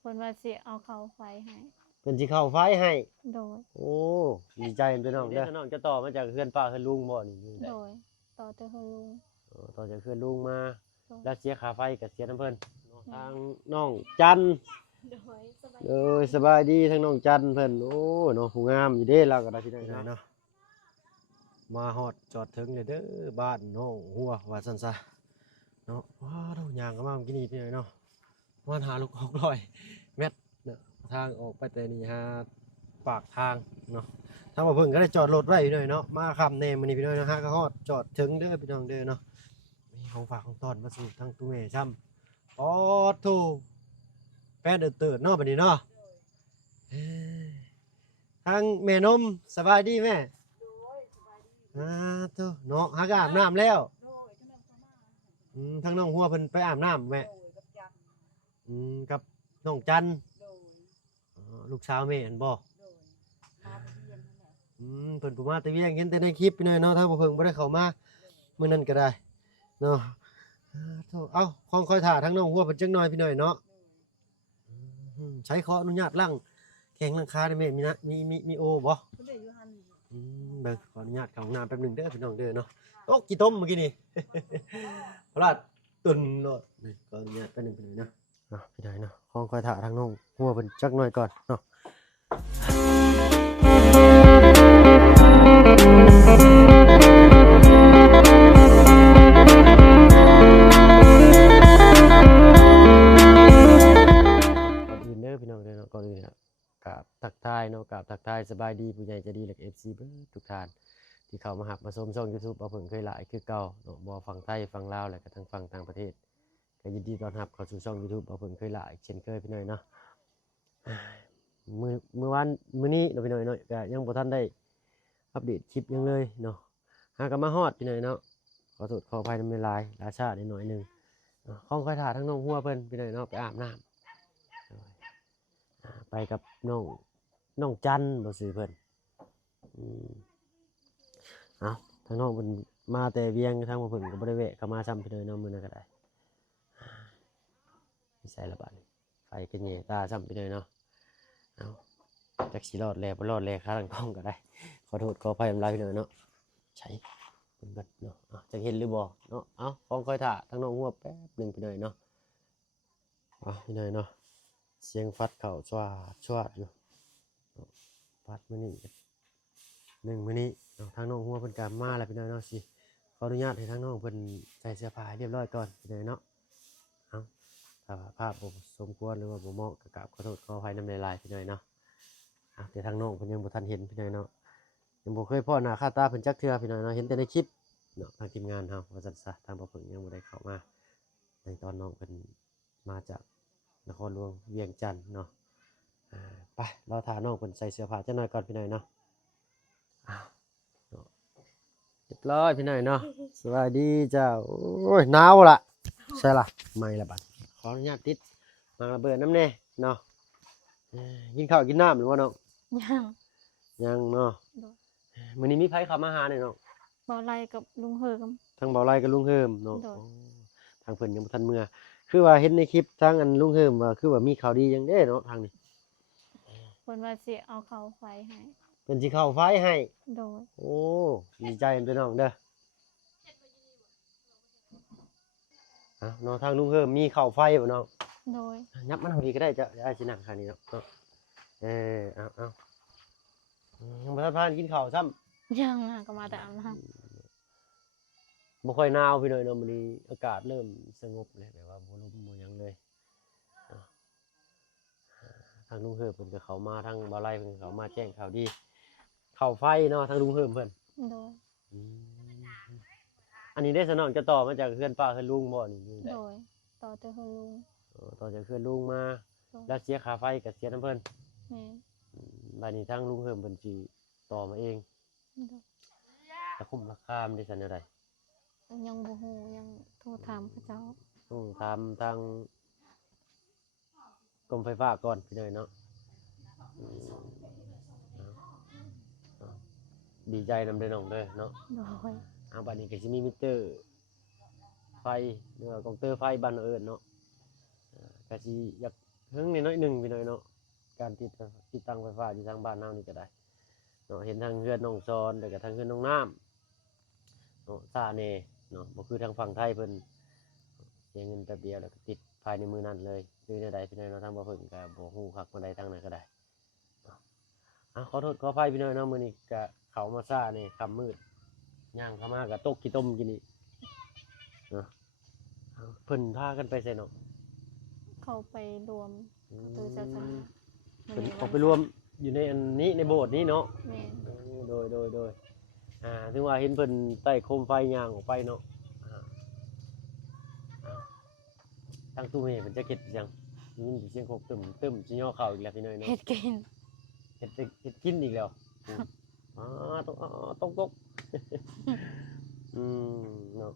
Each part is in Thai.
เพิ่นว่าสิเอาเข้าไฟให้เพิ่นสิเข้าไฟให้โดยโอ้ดีใจนพี่น้องเด้อน้องจะต่อมาจากเฮือนป้าเฮือนลุงบ่นี่อยู่ไดโดยต่อแต่เฮือนลุงต่อจากเฮือนลุงมาโดยแล้วเสียค่าไฟก็เสียน้ำเพิ่นทางน้องจันสบายดีทั้งน้องจันเพิ่นโอ้น้องผู้งามอยู่เด้เราก็ได้พี่น้องเนาะมาฮอดจอดถึงเลยเด้อบ้านน้องหัวว่าซั่นซะเนาะว้าวดอกยางก็มาเมื่อกี้นี่พี่น้องเนาะประมาณ600 เมตรเนาะทางออกไปแต่นี่ฮะปากทางเนาะทางบ่เพิ่นก็ได้จอดรถไว้พี่น้องเนาะมาค่ำแน่มื้อนี้พี่น้องนะฮะก็ฮอดจอดถึงเด้อพี่น้องเด้อเนาะมีของฝากของต้อนมาสู่ทางตู้แม่ช่ำอ๋อโธ่แป้นเติร์ดเนาะบัดนี้เนาะทางแม่นมสบายดีแม่โธ่เนาะหากอาบน้ำแล้วทางน้องหัวเพิ่นไปอาบน้ำแม่กับน้องจันลูกสาวแม่เห็นบ่เพิ่นผู้มาแต่เวียงเห็นแต่ในคลิปพี่น้อยเนาะถ้าบ่เพิ่งบ่ได้เข้ามามื้อนั้นก็ได้เนาะโธ่เอ้าของคอยท่าทางน้องหัวเพิ่นจักหน่อยพี่น้อยเนาะใช้ขออนุญาตล้างแข้งล้างขาได้แม่มีนะมีโอบ่เบิ่งขออนุญาตเข้าห้องน้ำแป๊บนึงเด้อพี่น้องเด้อเนาะโอ้กี่ต้มเมื่อกี้นี่พลาดตุนโลดนี่ขออนุญาตแป๊บนึงพี่น้อยเนาะพี่น้อยเนาะของคอยท่าทางน้องหัวเพิ่นจักหน่อยก่อนเนาะก่อนอื่นเนี่ยกราบทักทายเนาะกราบทักทายสบายดีผู้ใหญ่ใจดีและ FC เบิดทุกท่านที่เข้ามาหับมาชมช่อง YouTube เอาเพิ่งเคยหลายคือเก่าเนาะบ่ฝั่งไทยฝั่งลาวและก็ทั้งฝั่งต่างประเทศก็ยินดีต้อนรับเข้าสู่ช่อง YouTube เอาเพิ่งเคยหลายเช่นเคยพี่น้อยเนาะมื้อวานมื้อนี้เนาะพี่น้อยเนาะก็ยังบ่ทันได้อัปเดตคลิปยังเลยเนาะหาก็มาฮอดพี่น้อยเนาะขอโทษขออภัยนำเวลาล่าช้านิดหน่อยนึงของค่อยท่าทั้งน้องหัวเพิ่นพี่น้อยเนาะไปอาบน้ำไปกับน้องจันบ่ซื้อเพิ่นเอาทางน้องเพิ่นมาแต่เวียงทางบ่เพิ่นก็บ่ได้แวะเข้ามาซ้ำพี่น้อยเนาะมื้อนั้นก็ได้สิใส่ละบาดนี้ไฟก็แย่ตาซ้ำพี่น้อยเนาะเอาจักสิรอดแลบ่รอดแลขาหลังกล้องก็ได้ขอโทษขออภัยนำลายพี่น้อยเนาะใช้เพิ่นก็เนาะจักเห็นหรือบ่เนาะเอาของค่อยท่าทางน้องหัวแป๊บนึงพี่น้อยเนาะพี่น้อยเนาะเสียงฟัดเข่าชวาดอยู่ฟัดมื้อนี้มื้อนี้ทางน้องหัวเพิ่นก็มาแล้วพี่น้อยเนาะสิขออนุญาตให้ทางน้องเพิ่นใส่เสื้อผ้าให้เรียบร้อยก่อนพี่น้อยเนาะเอาถ้าภาพบ่สมควรหรือว่าบ่เหมาะก็กราบขอโทษขออภัยนำหลายๆพี่น้อยเนาะเดี๋ยวทางน้องเพิ่นยังบ่ทันเห็นพี่น้อยเนาะยังบ่เคยพ้อหน้าค่าตาเพิ่นจักเทื่อพี่น้อยเนาะเห็นแต่ในคลิปเนาะทางทีมงานเฮาว่าซั่นซะทางบ่เพิ่นยังบ่ได้เข้ามาในตอนน้องเพิ่นมาจากนครหลวงเวียงจันทน์เนาะไปเราถ่าน้องเพิ่นใส่เสื้อผ้าจักหน่อยก่อนพี่น้อยเนาะเรียบร้อยพี่น้อยเนาะสวัสดีเจ้าโอ้ยหนาวล่ะใช่ล่ะไม่ละบัดขออนุญาตติดมาระเบิดน้ำแน่เนาะกินข้าวกินน้ำหรือว่าน้องยังเนาะมื้อนี้มีไผเข้ามาหาหน่อยเนาะบ่ไล่กับลุงเฮิมทั้งเบาไล่กับลุงเฮิมเนาะทางเพิ่นยังบ่ทันเมื่อคือว่าเห็นในคลิปทางอันลุงเฮิมว่าคือว่ามีข่าวดีจังเด้เนาะทางนี้เพิ่นว่าสิเอาเข้าไฟให้เพิ่นสิเข้าไฟให้โดยโอ้ดีใจพี่น้องเด้อเนาะทางลุงเฮิมมีเข้าไฟบ่น้องโดยยับมันเอาดีก็ได้จะได้สินั่งข้างนี้เนาะเอายังบ่ทันพากินข้าวซ้ำยังก็มาแต่อาบน้ำบ่ค่อยหนาวพี่น้อยเนาะมื้อนี้อากาศเริ่มสงบแล้วแบบว่าบ่ลมบ่หยังเลยทางลุงเฮิมเพิ่นก็เข้ามาทางบ่ไล่เพิ่นเข้ามาแจ้งข่าวดีเข้าไฟเนาะทางลุงเฮิมเพิ่นโดยอันนี้ได้สนองจะต่อมาจากเฮือนป้าเฮือนลุงบ่นี่โดยต่อแต่เฮือนลุงต่อจากเฮือนลุงมาแล้วเสียค่าไฟก็เสียน้ำเพิ่นบัดนี้ทางลุงเฮิมเพิ่นสิต่อมาเองจะคุ้มราคามันได้ซั่นใดยังบ่ฮู้ยังโทรถามเขาเจ้าถามทางกรมไฟฟ้าก่อนพี่น้อยเนาะดีใจนำเด้อน้องเด้อเนาะบัดนี้ก็สิมีมิเตอร์ไฟหรือว่ากองเตอร์ไฟบ้านเอิ้นเนาะก็สิอยาก เพิ่งนิดหน่อยหนึงพี่น้อยเนาะการติดตั้งไฟฟ้าอยู่ทางบ้านเฮานี่ก็ได้เนาะเห็นทางเฮือนน้องซอนแล้วก็ทางเฮือนน้องน้ำเนาะซ่าแน่เนาะบ่คือทางฝั่งไทยเพิ่นเสียเงินแป๊บเดียวแล้วก็ติดภายในมื้อนั้นเลยคือแนวใดพี่น้อยเนาะทางบ่เพิ่นก็บ่ฮู้คักปานใดทางนั้นก็ได้ขอโทษขออภัยพี่น้อยเนาะมื้อนี้ก็เข้ามาซ่านี่ค่ำมืดย่างเข้ามาก็ตกขี้ต้มกินอีกเนาะเพิ่นพากันไปไสเนาะ เขาไปรวมประตูศาสนา เป็นเขาไปรวมอยู่ในอันนี้ในโบสถ์นี้เนาะ แม่น โดยถึงว่าเห็นเพิ่นใต้โคมไฟย่างออกไปเนาะตั้งตู้ให้เพิ่นจะเก็ดจังยินเสียงโคกตึมสิย่อเข่าอีกแล้วพี่น้อยเนาะ เฮ็ดกิน เฮ็ดกินอีกแล้วอ๋อตก เนาะ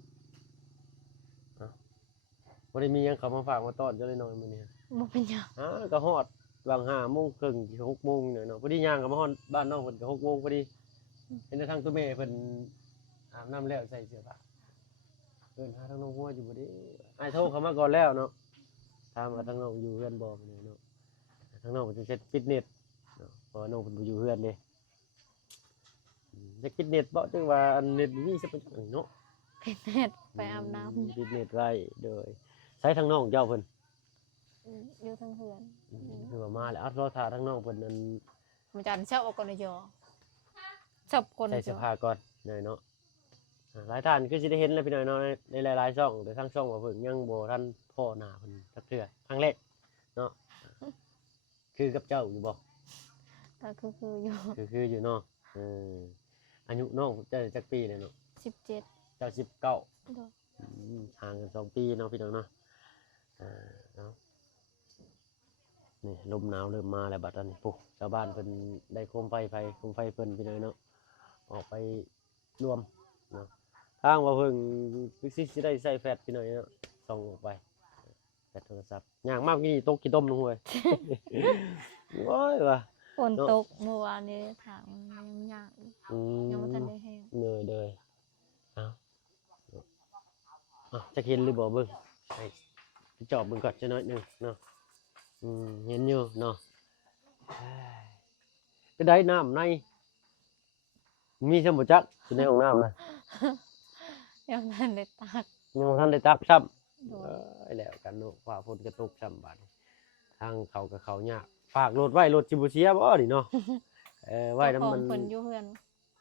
บ่ได้มีหยังเข้ามาฝากมาต้อนเจ้าเลยน้อยมื้อนี้ บ่เป็นหยัง ก็ฮอดบาง5:30 6 โมงเนาะพอดีย่างก็มาฮอดบ้านน้องเพิ่นก็6 โมงพอดีเห็นแต่ทางตัวแม่เพิ่นอาบน้ำแล้วใส่เสื้อผ้าเอิ้นหาทางน้องหัวอยู่บ่เด้อ้ายโทรเข้ามาก่อนแล้วเนาะถามว่าทางน้องอยู่เฮือนบ่มื้อนี้เนาะทางน้องเพิ่นสิเฮ็ดฟิตเนสเนาะเพราะว่าน้องเพิ่นบ่อยู่เฮือนเด้จะฟิตเนสบ่จังว่าอันเน็ตบ่มีซะเป็นจังเนาะ เฮ็ดเฮ็ดไปอาบน้ำ ฟิตเนสไว้โดยใช้ทางน้องเจ้าเพิ่น อยู่ทางเฮือน คือว่ามาแล้วอัดรอท่าทางน้องเพิ่นอัน มันจันชอบเอาคนยอชอบคน ใส่เสื้อผ้าก่อนหน่อยเนาะหลายท่านคือสิได้เห็นแล้วพี่น้อยเนาะในหลายๆช่องแต่ทั้งช่องว่าเพิ่นยังบ่ทันพ่อหน้าเพิ่นจักเทื่อครั้งแรกเนาะคือกับเจ้าอยู่บ่ ก็คืออยู่ คืออยู่เนาะอายุน้องเจ้าจักปีเลยเนาะ 17 เจ้า19 โดย ห่างกัน2 ปีเนาะพี่น้องเนาะเนาะนี่ลมหนาวเริ่มมาแล้วบัดนี้ปุ๊ชาวบ้านเพิ่นได้โคมไฟเพิ่นพี่น้อยเนาะออกไปรวมเนาะทางว่าเพิ่งสิได้ใส่แฟลชพี่น้อยเนาะส่องออกไปแฟลชโทรศัพท์ย่างมากนี่ตกกี่ต้มลงห้วย โอ้ยว่ะ ฝนตกเมื่อวานนี้ถางยังยากอยู่ยังบ่ทันได้แห้ง เดยเอาจะเห็นหรือบ่เบิ่งให้ไปจอบเบิ่งก่อนจักหน่อยหนึงเนาะเห็นอยู่เนาะไปได้น้ำในมีสมบ่จักอยู่ในห้องน้ำนะ ยังบ่ทันได้ตัก ยังบ่ทันได้ตักซ้ำ โดย แล้วกันเนาะฟ้าฝนก็ตกซ้ำบาดนี้ทางเขาก็เขายากฝากรถไว้รถสิบ่เสียบ่นี่เนาะไว้นำมัน เพิ่นอยู่เฮือน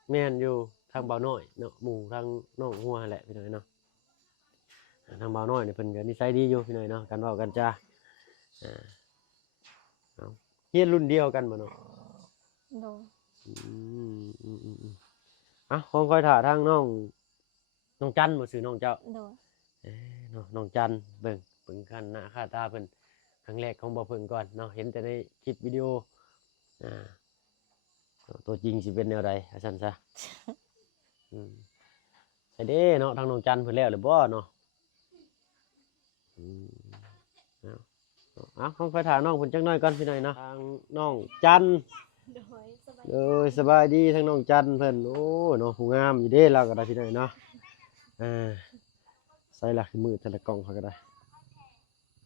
แม่นอยู่ทางเบาน้อยเนาะหมู่ทางน้องหัวแหละพี่น้อยเนาะทางเบาน้อยนี่เพิ่นก็นิสัยดีอยู่พี่น้อยเนาะกันเว้ากันจ้าเอาเฮียนรุ่นเดียวกันบ่เนาะ โดย คงคอยถ่าทางน้องจันบ่ชื่อน้องเจ้า โดย เนาะน้องจันเบิ่งคันหน้าค่าตาเพิ่นครั้งแรกของบ่เพิ่นก่อนเนาะเห็นแต่ในคลิปวิดีโอตัวจริงสิเป็นแนวใดว่าซั่นซะ ไอ้เด้เนาะทางน้องจันเพิ่นแล้วหรือบ่เนาะเอาคงคอยถามน้องเพิ่นจักหน่อยก่อนพี่หน่อยเนาะทางน้องจัน โดยสบาย สบายดีทางน้องจันเพิ่นโอ้เนาะผู้งามอยู่เด้เราก็ได้พี่หน่อยเนาะใส่ละคือมือแต่ละกล้องเขาก็ได้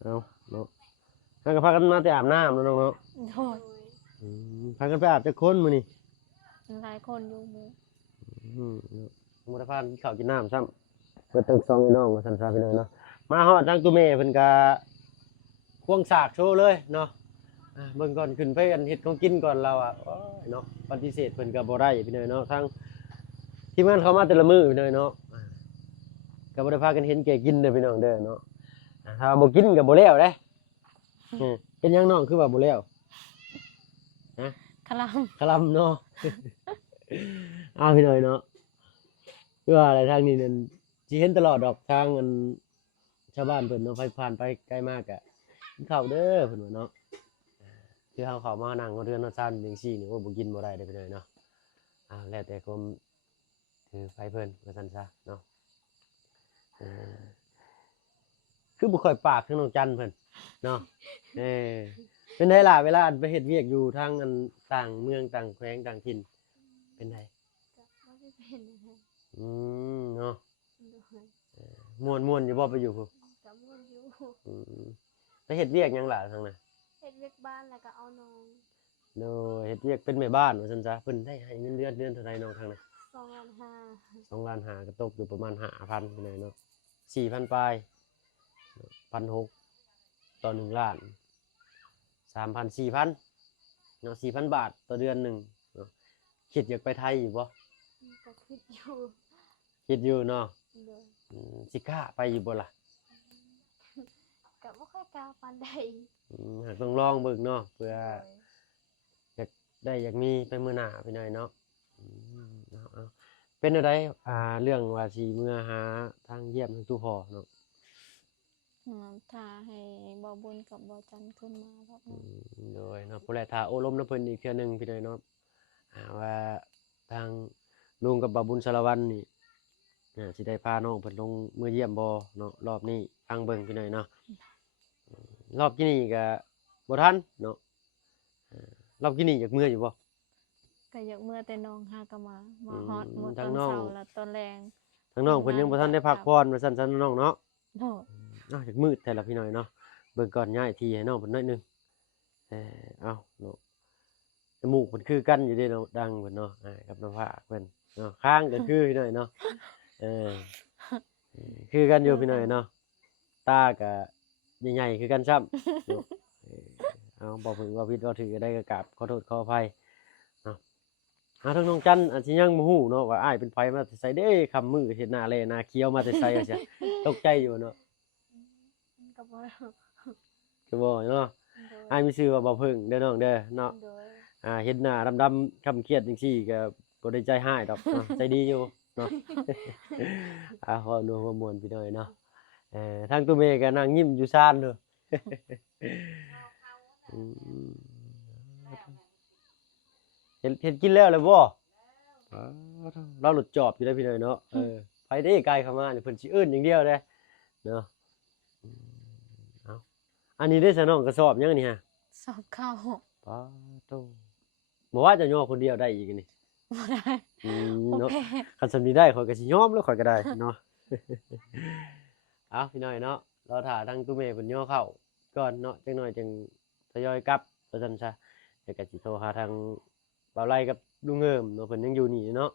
เอาเนาะแล้วก็พากันมาแต่อาบน้ำแล้วน้องเนาะ โดย พากันไปอาบจักคนมื้อนี้ หลายคนอยู่หมู่ มุทพานกินข้าวกินน้ำซ้ำเปิดตึกซองไอ้น้องมาสั่นซาพี่น้อยเนาะมาฮอดทางตัวแม่เพิ่นก็ควงสากโชว์เลยเนาะเบิ่งก่อนขึ้นไปอันเฮ็ดของกินก่อนเราอ่ะโอ้ยเนาะปฏิเสธเพิ่นก็บ่ได้พี่น้อยเนาะทางทีมงานเขามาแต่ละมื้อพี่น้อยเนาะก็บ่ได้พากันเห็นแก่กินเด้อพี่น้องเด้อเนาะถ้าบ่กินก็บ่แล้วเด้เป็นหยังน้องคือว่าบ่แล้ว คลำ คลำเนาะ เอาพี่น้อยเนาะเพื่ออะไรทางนี้นั่นสิเห็นตลอดดอกทางอันชาวบ้านเพิ่นเนาะไฟผ่านไปใกล้มากอะกินข้าวเด้อเพิ่นว่าเนาะคือเฮาเข้ามานั่งเรือนนอนซ่านจังซี่นี่โอ้บ่กินบ่ได้เด้อพี่น้อยเนาะแล้วแต่ความคือไฟเพิ่นว่าซั่นซะเนาะคือบ่ค่อยปากคือน้องจันเพิ่นเนาะเป็นไดล่ะเวลาไปเฮ็ดเวียกอยู่ทางอันต่างเมืองต่างแขวงต่างถิ่นเป็นได ก็บ่ได้เป็นนะ เนาะ โดย ม่วนอยู่บ่ไปอยู่พุ่น ก็ม่วนอยู่ ไปเฮ็ดเวียกหยังล่ะทางน่ะ เฮ็ เวียกบ้านแล้วก็เอาน้อง โดยเฮ็ดเวียกเป็นแม่บ้านว่าซั่นซะเพิ่นได้ให้เงินเดือนเท่าใดน้องทางนั้น 2,500,000 2 ล้านห้าก็ตกอยู่ประมาณ 5,000พี่น้อยเนาะ 4,000 ปลาย 1,600 ต่อ 1 ล้าน 3,000 4,000 เนาะ 4,000 บาทต่อเดือนหนึงเนาะคิดอยากไปไทยอยู่บ่ ก็คิดอยู่ คิดอยู่เนาะ โดย สิกล้าไปอยู่บ่ล่ะ ก็บ่ค่อยกล้าปานใด หากต้องลองเบิ่งเนาะเพื่อ โดย อยากมีไปมื้อหน้าพี่น้อยเนาะเอาเป็นจั่งใดเรื่องว่าสิเมื่อหาทางเยี่ยมทางตู้พ่อเนาะ ถ้าให้บ่บุญกับบ่จันขึ้นมาครับ โดยเนาะผู้แลถ้าโอ้ล้มน้ำเพิ่นอีกเทื่อหนึงพี่น้อยเนาะว่าทางลุงกับบ่าวบุญสารวัตรนี่สิได้พาน้องเพิ่นลงมือเยี่ยมบ่เนาะรอบนี้ฟังเบิ่งพี่น้อยเนาะรอบที่นี่ก็บ่ทันเนาะรอบที่นี่อยากเมื่ออยู่บ่ ก็อยากเมื่อแต่น้องหาก็มาฮอดหมดต ทา อง น น้อง เช้าแล้วตอนแรง ทางน้องเพิ่นยังบ่ทันได้พักผ่อนว่าซั่นๆน้องเนาะ โดด อยากมืดแต่ละพี่น้อยเนาะเบิ่งก่อนย้ายที่ให้น้องเพิ่นหน่อยหนึงเอ้าเนาะจมูกเพิ่นคือกันอยู่เด้เนาะดังเพิ่นเนาะกับน้ำผากเพิ่นเนาะข้างก็คือพี่น้อยเนาะเออคือกันอยู่พี่น้อยเนาะตาก็ใหญ่ๆคือกันซ้ำเนาะเอาบ่พึงว่าผิดว่าถูกก็ได้ก็กราบขอโทษขออภัยเนาะทางน้องจันอาจสิยังบ่ฮู้เนาะว่าอ้ายเป็นไผมาแต่ไสเด้คำมือเฮ็ดหน้าแลหน้าเขียวมาแต่ไสว่าซั่นตกใจอยู่เนาะ ก็บ่รู้ ก็บ่เนาะ โดย อ้ายมีชื่อว่าบ่เพิ่งเด้อน้องเด้อเนาะ โดย เฮ็ดหน้าดำๆคำเครียดจังซี่ก็บ่ได้ใจร้ายดอกเนาะ ใจดีอยู่เนาะ เว้านัวหัวม่วนพี่น้อยเนาะทางตัวแม่ก็นั่งยิ้มอยู่ซ่านเด้อ อืมเฮ็ดกินแล้วบ่เราหลุดจอบอยู่ได้อพี่น้อยเนาะไผเด้ไกลเข้ามานี่เพิ่นสิเอิ้นอย่างเดียวเด้อเนาะเอาอันนี้ได้ซะน้องกระสอบยังนี่ฮะ สอบเข้า ปาโตบ่ว่าจะย่อคนเดียวได้อีกนี่ บ่ได้ โอ เนาะ เค คันสำนี้ได้ข่อยก็สิยอมแล้วข่อยก็ได้เนาะ เอาพี่น้อยเนาะรอท่าทางตู้เมย์เพิ่นย่อเข้าก่อนเนาะจักหน่อยจึงทยอยกลับว่าซั่นซะเดี๋ยวก็สิโทรหาทางบ่าวไร่กับลุงเอิ้มเนาะเพิ่นยังอยู่นี่เนาะ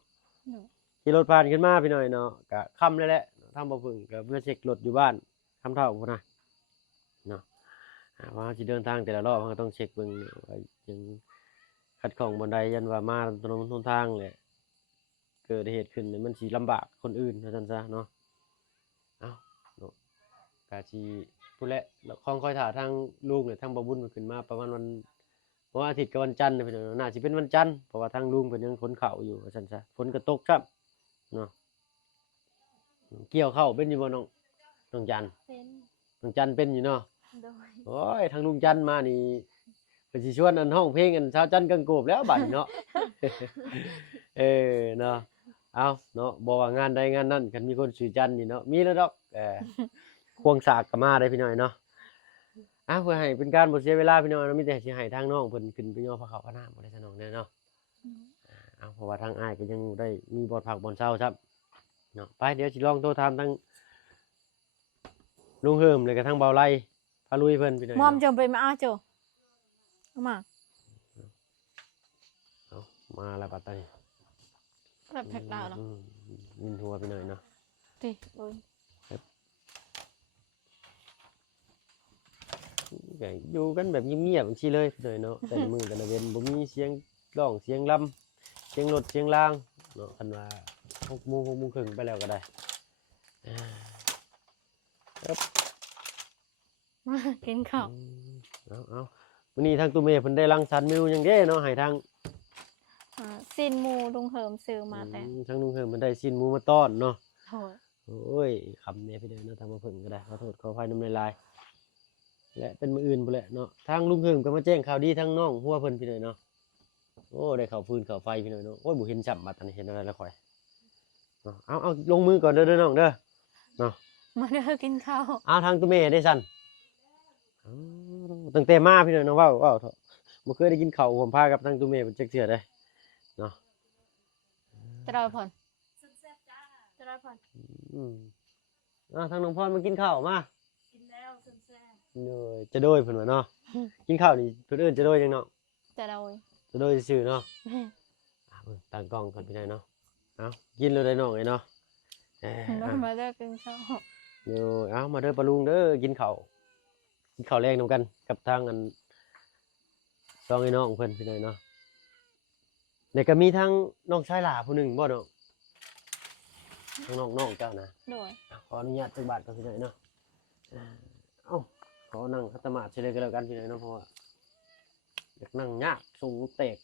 โดด ขี่รถผ่านขึ้นมาพี่น้อยเนาะก็ค่ำแล้วแหละทางบ่พึ่งก็เพื่อเช็ครถอยู่บ้านค่ำเท่าพุ่นน่ะเนาะว่าสิเดินทางแต่ละรอบเราก็ต้องเช็คเบิ่งว่ายังขัดข้องบ่ใดยันว่ามาถนนหนทางแหละเกิดเหตุขึ้นเนี่ยมันสิลำบากคนอื่นว่าซั่นซะเนาะเอ้าเนาะก็สิพู้นแหละแล้วคงคอยท่าทางลูกเนี่ยทางบ่บุญเพิ่นขึ้นมาประมาณวันอาทิตย์กับวันจันทร์เนี่ยพี่น้องน่าสิเป็นวันจันทร์เพราะว่าทางลุงเพิ่นยังขนข้าวอยู่ว่าซั่นซะฝนก็ตกครับเนาะเกี่ยวข้าวเป็นอยู่บ่น้องจันทร์ เป็น น้องจันทร์เป็นอยู่เนาะ โดย โอ้ยทางลุงจันทร์มานี่เพิ่นสิชวนอันห้องเพลงอันชาวจันทร์กังโกบแล้วบัดนี้เนาะ เนาะเอาเนาะบ่ว่างานใดงานนั้นคันมีคนชื่อจันทร์นี่เนาะมีแล้วดอกควงสากก็มาได้พี่น้อยเนาะเพื่อให้เป็นการบ่เสียเวลาพี่น้อยเนาะมีแต่สิให้ทางน้องเพิ่นขึ้นไปย่อพระเขาพระนามบ่ได้ซะน้องเด้อเนาะเพราะว่าทางอ้ายก็ยังได้มีบ่อนพักบ่อนเช้าครับเนาะไปเดี๋ยวสิลองโทรถามทางลุงเฮิมแล้วก็ทางเบาไล่พาลุยเพิ่นพี่น้อย มอม เนาะ จงไปมาเจ้าเอามา มาแล้วปัตตานี แบบแพ็คดาวเหรอ ยินทัวไปหน่อยเนาะ ติโอ้ย ก็อยู่กันแบบเงียบๆบางทีเลยเลยเนาะ แต่ละมือแต่ละเว้นบ่มีเสียงร้องเสียงรำเสียงรถเสียงรางเนาะคันว่า6 โมง 6 โมงครึ่งไปแล้วก็ได้ มากินข้าว เอามื้อนี้ทางตู้เมย์เพิ่นได้รังสรรค์เมนูหยังเด้เนาะให้ทาง ซีนหมูลุงเหิมซื้อมาแต่ ทางลุงเฮิมเพิ่นได้ชิ้นหมูมาต้อนเนาะ โหย โอ้ยคำนี้ไปเลยเนาะทางมาเพิ่งก็ได้ขอโทษขออภัยน้ำลายและเป็นมื้ออื่นพุ่นแหละเนาะทางลุงเฮิมก็มาแจ้งข่าวดีทางน้องหัวเพิ่นพี่น้อยเนาะโอ้ได้ข้าวฟืนข้าวไฟพี่น้อยเนาะโอ้ยบ่เห็นช้ำบัดตอนนี้เห็นอะไรแล้วข่อยเนาะเอาลงมือก่อนเด้อน้องเด้อเนาะ มาเด้อกินข้าว เอาทางตุ้เมย์ได้สั่นตั้งแต่มาพี่น้อยเนาะว้าวเถอะบ่เคยได้กินข้าวผมพากับทางตุ้เมย์เพิ่นจักเทื่อเด้เนาะ จะรอผ่อน จะได้ผ่อน ทางน้องพรมากินข้าวมา กินแล้วแซ่บ เลยจะโดยเพิ่นว่าเนาะกินข้าวนี่เพิ่นเอิ้นจะโดยจังเนาะ จะโดย จะโดยซื่อๆเนาะตั้งกล้องก่อนพี่น้อยเนาะเอากินเลยได้น้องเอ้ยเนาะเรามาเลิกกินข้าว เดี๋ยวเอามาเด้อปะลุงเด้อกินข้าวแรงนำกันกับทางอันสองไอ้น้องเพิ่นพี่น้อยเนาะแล้วก็มีทั้งน้องชายหล่าผู้หนึงบ่เนาะทั้งน้องเจ้านะ โดย ขออนุญาตจักบาทกับพี่น้อยเนาะเอ้าขอนั่งคัตตมาธิเลยก็แล้วกันพี่น้อยเนาะเพราะว่าอยากนั่งยากสูงแตก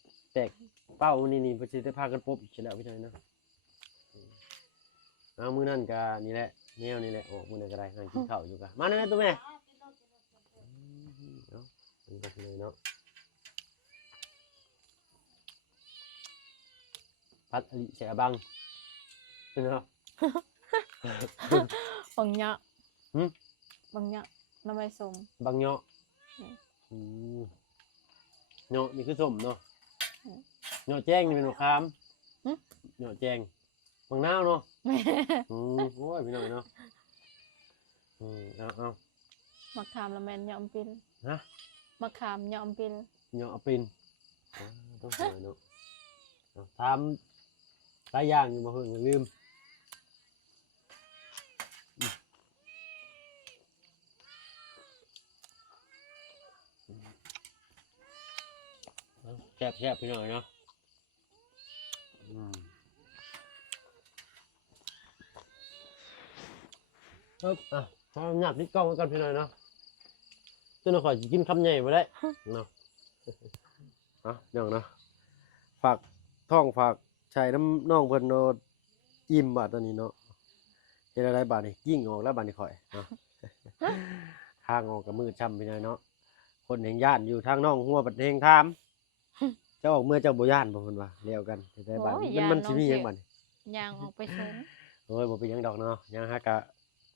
เป้านี่เพิ่นสิได้พากันปบอีกแล้วพี่น้อยเนาะเอามื้อนั้นก็นี่แหละแนวนี่แหละออกมื้อนั้นก็ได้นั่งกินข้าวอยู่กะมาแน่ตัวแม่เนาะมันก็พี่น้อยเนาะพัดอลิแสบังเนาะ บางเนาะ หึ บางเนาะน้ำไม่สม บังเนาะเนาะนี่คือส้มเนาะเนาะแจ้งนี่เป็นมะขามเนาะแจ้งบางนาวเนาะโอ้ยพี่น้อยเนาะเอา มะขามละแมนยอมปิล ฮะ มะขามยอมปิล เนาะเอาปินต้องสวยเนาะทำหลายอย่างอยู่มาเพิ่งลืมแซ่บพี่น้อยเนาะพอหยับนิดกล้องไว้ก่อนพี่น้อยเนาะจนเราขอกินคำใหญ่ไปได้เนาะอย่างเนาะฝากท้องฝากชายน้ำน้องเพิ่นโนอิ่มบาดตอนนี้เนาะเฮ็ดอะไรบาดนี่ยิ่งออกแล้วบาดนี่ข่อยเนาะ ทางออกกับมือช้ำพี่น้อยเนาะคนแห่งย่านอยู่ทางน้องหัวบัดแห่งทามเจ้าออกเมื่อเจ้าบ่ย่านบ่เพิ่นว่าเลี้ยวกันแต่บาดมันสิมีหยังบาดนี่ ยางออกไปสม โอ้ยบ่เป็นหยังดอกเนาะยังฮักกะ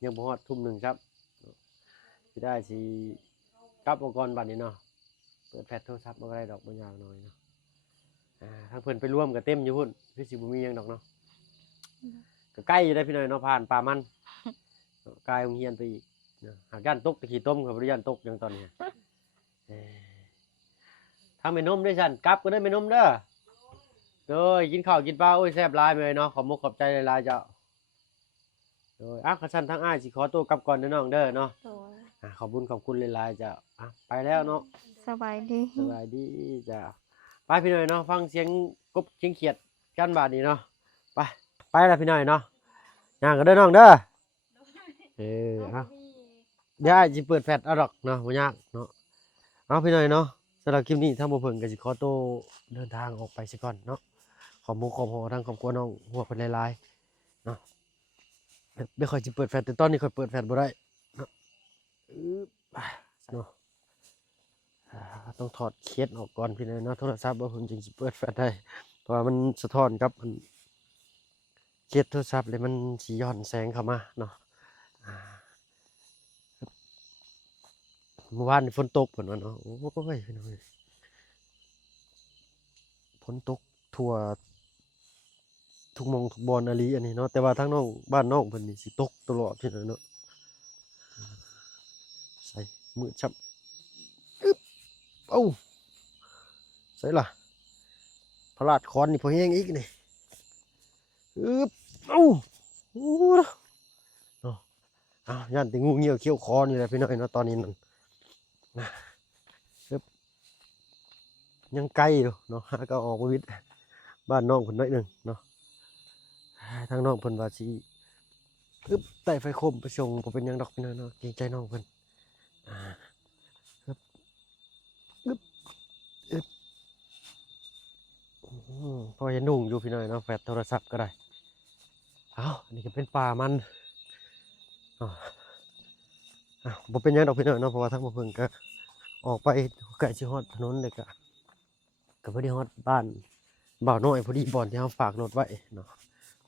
ยังบ่ฮอดทุ่มหนึงครับสิได้สิกลับเอาก่อนบัดนี้เนาะเปิดแฟลชโทรศัพท์บ่ได้ดอกบ่ยาวหน่อยเนาะทางเพิ่นไปร่วมกับเต็มอยู่พุ่นคือสิบ่มีหยังดอกเนาะก็ใกล้อยู่ได้พี่น้อยเนาะผ่านป่ามันกายโรงเรียนไปอีกหากย่านตกตะขี้ต้มกับบ่ได้ย่านตกอย่างตอนนี้ทางแม่นมด้วยซั่นกลับก็ได้แม่นมเด้อโดยกินข้าวกินปลาโอ้ยแซ่บหลายไปเลยเนาะขอบมุกขอบใจหลายๆเจ้าโดยคันซั่นทางอ้ายสิขอตัวกลับก่อนเด้อน้องเด้อเนาะ โดย ขอบคุณหลายๆเจ้าไปแล้วเนาะ สบายดี สบายดีจ้าไปพี่หน่อยเนาะฟังเสียงกบเสียงเขียดกันบาดนี้เนาะไปแล้วพี่หน่อยเนาะย่างกันเด้อน้องเด้อเอาเดี๋ยวจะเปิดแฟลชเอาดอกเนาะบ่ยากเนาะเอาพี่หน่อยเนาะสำหรับคลิปนี้ถ้าบ่เพิ่งก็สิขอตัวเดินทางออกไปซะก่อนเนาะขอบมุกขอบหอทางครอบครัวน้องหัวเพิ่นหลายๆเนาะเดี๋ยวค่อยสิเปิดแฟลชแต่ตอนนี้ค่อยเปิดแฟลชบ่ได้เนาะเนาะต้องถอดเคสออกก่อนพี่น้อยเนาะโทรศัพท์บ่เพิ่นจึงสิเปิดแฟลชได้เพราะว่ามันสะท้อนกับเคสโทรศัพท์เลยมันสิย้อนแสงเข้ามาเนาะเมื่อวานฝนตกเพิ่นว่าเนาะโอ้ยพี่น้อยฝนตกทั่วทุกหม้องทุกบอนอะลีอันนี้เนาะแต่ว่าทางน้องบ้านน้องเพิ่นนี่สิตกตลอดพี่น้อยเนาะใส่มือจับเอ้าใส่ล่ะพลาดคอนนี่พอแห้งอีกนี่เอ้าโอ้เนาะย่านแต่งูเงี้ยวเขี้ยวคอนี่แหละพี่น้อยเนาะตอนนี้นั่นนะยังไกลอยู่เนาะหาก็ออกมาวิทย์บ้านน้องเพิ่นน้อยหนึงเนาะทางน้องเพิ่นว่าสิไต่ไฟโคมไปส่งบ่เป็นหยังดอกพี่น้อยเนาะเกรงใจน้องเพิ่นพอเห็นนุ่งอยู่พี่น้อยเนาะแฟลชโทรศัพท์ก็ได้อันนี้ก็เป็นป่ามันบ่เป็นหยังดอกพี่น้อยเนาะเพราะว่าทั้งบ่เพิ่งก็ออกไปใกล้สิฮอดถนนเลยก็บ่ได้ฮอดบ้านบ่าวน้อยพอดีบ่อนที่เฮาฝากรถไว้เนาะ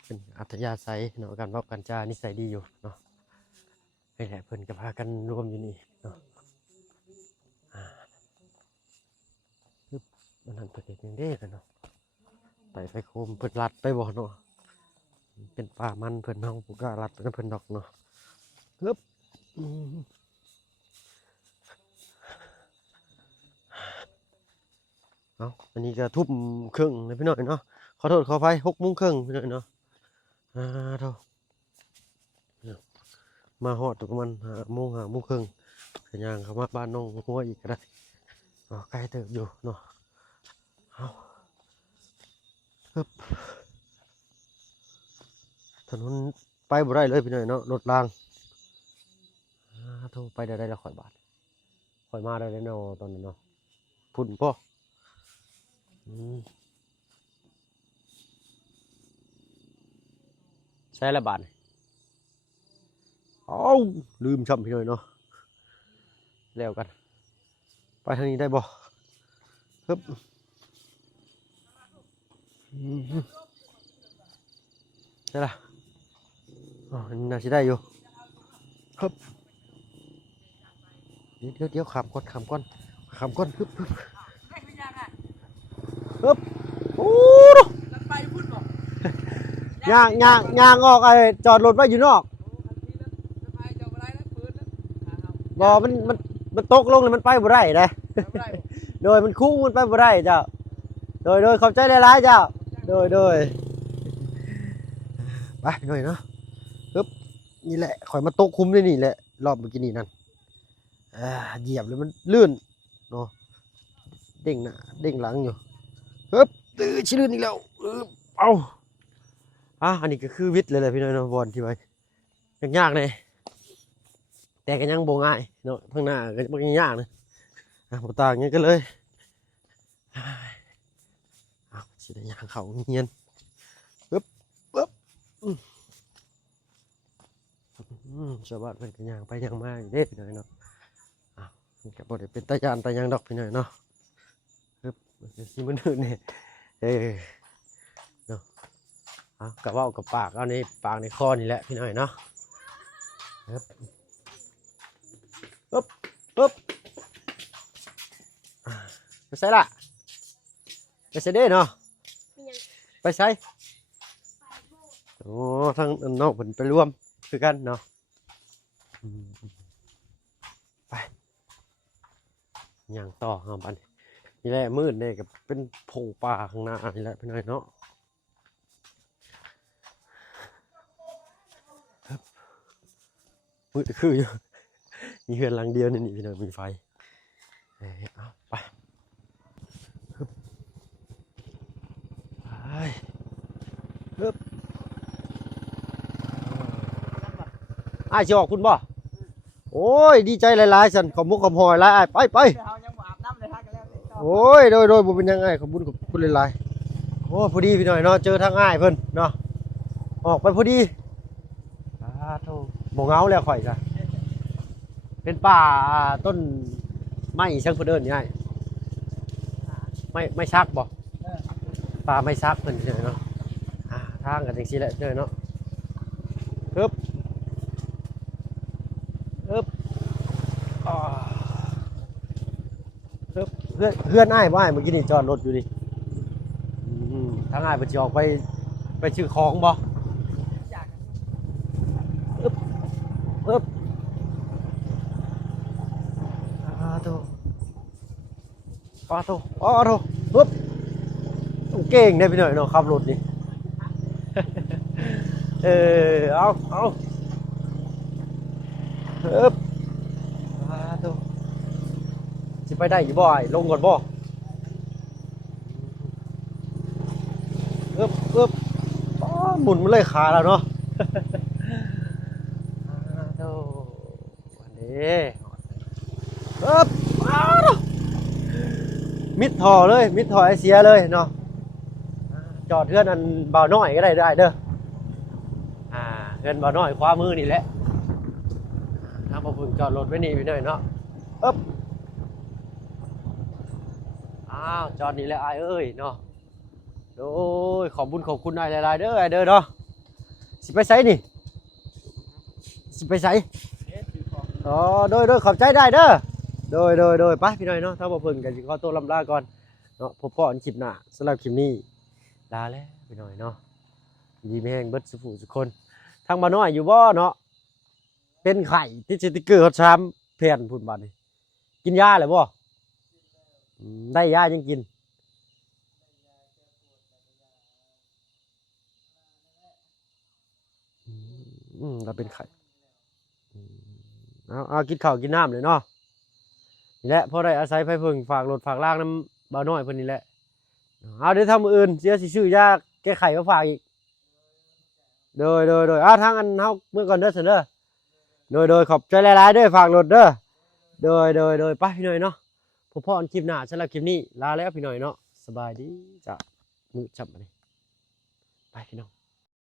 เป็นอัธยาศัยเนาะการเว้าการจานิสัยดีอยู่เนาะนี่แหละเพิ่นก็พากันรวมอยู่นี่เนาะมันนั่นเพิ่นเฮ็ดจังได๋กันเนาะไต่ไฟโคมเพิ่นลัดไปบ่เนาะเป็นป่ามันเพิ่นเฮาบ่กล้าลัดไปเพิ่นดอกเนาะ เอาอันนี้ก็ทุ่มครึ่งเลยพี่น้อยเนาะขอโทษขออภัย6:30พี่น้อยเนาะโทษมาฮอดตประมาณ5:30ก็ย่างเข้ามาบ้านน้องหัวอีกก็ได้ใกล้เติบอยู่เนาะเอาปึ๊บถนนไปบ่ได้เลยพี่น้อยเนาะรถรางโทรไปได้ละข่อยบาทข่อยมาได้เนาะตอนนั้นเนาะพุ่นป่ะใช้ละบาทเอาลืมช้ำพี่น้อยเนาะแล้วกันไปทางนี้ได้บ่ฮึบใช่ละน่าจะได้อยู่ฮึบเดี๋ยวขามก้อนฮึบฮึบโอ้ย่างออกไอ้จอดรถไว้อยู่นอกบ่มันตกลงเลยมันไปบ่ได้เลยโดยมันคุ้งมันไปบ่ได้เจ้าโดยขอบใจหลายๆเจ้าโดยไปหน่อยเนาะปึ๊บนี่แหละข่อยมาตกคุ้มเลยนี่แหละรอบเมื่อกี้นี่นั่นเหยียบเลยมันลื่นเนาะเด้งหน้าเด้งหลังอยู่ปึ๊บชิลื่นอีกแล้วเอาอันนี้ก็คือวิทย์เลยแหละพี่น้อยเนาะบอลที่ไว้ยากเลยแต่ก็ยังโบง่ายเนาะข้างหน้าก็มันยากนะบ่ต่างเงี้ยก็เลยสิได้ย่างเขาเงียนปึ๊บชาวบ้านเพิ่นก็ย่างไปย่างมาอยู่เด้พี่น้อยเนาะมันก็บ่ได้เป็นตาย่านตายังดอกพี่น้อยเนาะปึ๊บสิมันอื่นนี่เนาะกะเว้ากับปากเอาในปากในคอนี่แหละพี่น้อยเนาะปึ๊บไปใส่ละไปใส่เด้เนาะไปใส่โอ้ทั้งน้องเพิ่นไปร่วมคือกันเนาะไปย่างต่อเอาบัดนี่แหละมืดเนี่ยก็เป็นพงป่าข้างหน้านี่แหละพี่น้อยเนาะมืดคืออยู่มีเฮือนหลังเดียวนี่พี่น้อยมีไฟเอาไปฮึบจะออกคุณบ่โอ้ยดีใจหลายๆสันขอบมุกขอบหอยหลายไปโอ้ยโดยบุเป็นยังไงขอบคุณหลายๆโอ้พอดีพี่หน่อยเนาะเจอทางง่ายเพิ่นเนาะออกไปพอดีโธ่บ่เงาแล้วข่อยจ้ะเป็นป่าต้นไม้ช่างเพิ่นเดินง่ายไม่ชักบ่ป่าไม่ชักเพิ่นเนาะทางกันจังซี่แหละเด้อเนาะปึ๊บเพื่อนอ้ายบ่อ้ายเมื่อกี้นี่จอดรถอยู่ดิทางอ้ายเพิ่นสิออกไปชื่อของบ่ปึ๊บโธ่ปึ๊บเก่งได้พี่หน่อยเนาะขับรถนี่เอาปึ๊บโธ่สิไปได้อยู่บ่ไอ้ลงก่อนบ่ปึ๊บหมุนมันเลยขาแล้วเนาะโธ่อันนี้ปึ๊บมิดท่อเลยมิดท่อไอเสียเลยเนาะจอดเพื่อนอันเบาน้อยก็ได้เด้อเพื่อนเบาน้อยขวามือนี่แหละทางบ่พึ่งจอดรถไว้นี่พี่หน่อยเนาะจอดนี่แหละไอ้เอ้ยเนาะโอ้ยขอบคุณไอ้หลายๆเด้อไอ้เด้อเนาะสิไปไสนี่สิไปไสโดยขอบใจได้เด้อโดยไปพี่หน่อยเนาะถ้าบ่เพิ่นก็สิขอตัวลำลาก่อนเนาะพบกันคลิปหน้าสำหรับคลิปนี้ลาแล้วพี่หน่อยเนาะดีแม่งเบิดสุขทุกคนทางบ้านน้อยอยู่บ่เนาะเป็นไข่ที่สติกเกอร์เขา3 แผ่นพุ่นบัดนี้กินยาเลยบ่ได้ยายังกิน ก็เป็นไข้เอากินข้าวกินน้ำเลยเนาะนี่แหละพอได้อาศัยไผเพิ่งฝากรถฝากล่างน้ำบ่าวน้อยเพิ่นนี่แหละเอาเดี๋ยวทำมื้ออื่นเสียสิซื้อยาแก้ไขมาฝากอีกโดยทางอันเฮาเมื่อก่อนเด้อเสนอโดยขอบใจหลายๆเด้อฝากรถเด้อโดยไปพี่หน่อยเนาะพบพ่อกันคลิปหน้าสำหรับคลิปนี้ลาแล้วพี่หน่อยเนาะสบายดีจ้ะมื้อจับมาดิไปพี่น้อง